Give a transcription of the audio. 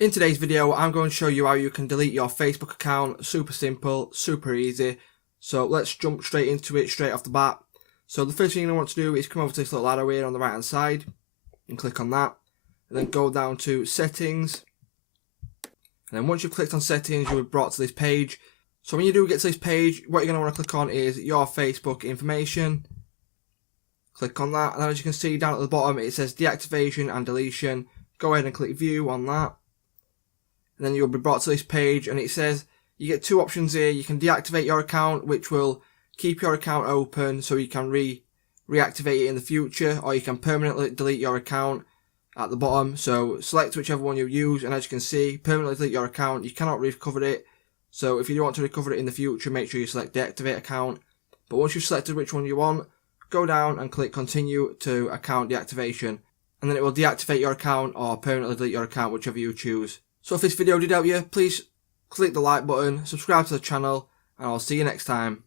In today's video, I'm going to show you how you can delete your Facebook account. Super simple, super easy. So let's jump straight into it straight off the bat. So the first thing you want to do is come over to this little arrow here on the right hand side and click on that. And then go down to settings. And then once you've clicked on settings, you'll be brought to this page. So when you do get to this page, what you're going to want to click on is your Facebook information. Click on that, and then as you can see down at the bottom it says deactivation and deletion. Go ahead and click view on that. And then you'll be brought to this page, and it says you get two options here. You can deactivate your account, which will keep your account open so you can reactivate it in the future, or you can permanently delete your account at the bottom. So select whichever one you use, and as you can see, permanently delete your account. You cannot recover it, so if you do want to recover it in the future, make sure you select deactivate account. But once you've selected which one you want, go down and click continue to account deactivation, and then it will deactivate your account or permanently delete your account, whichever you choose. So if this video did help you, please click the like button, subscribe to the channel, and I'll see you next time.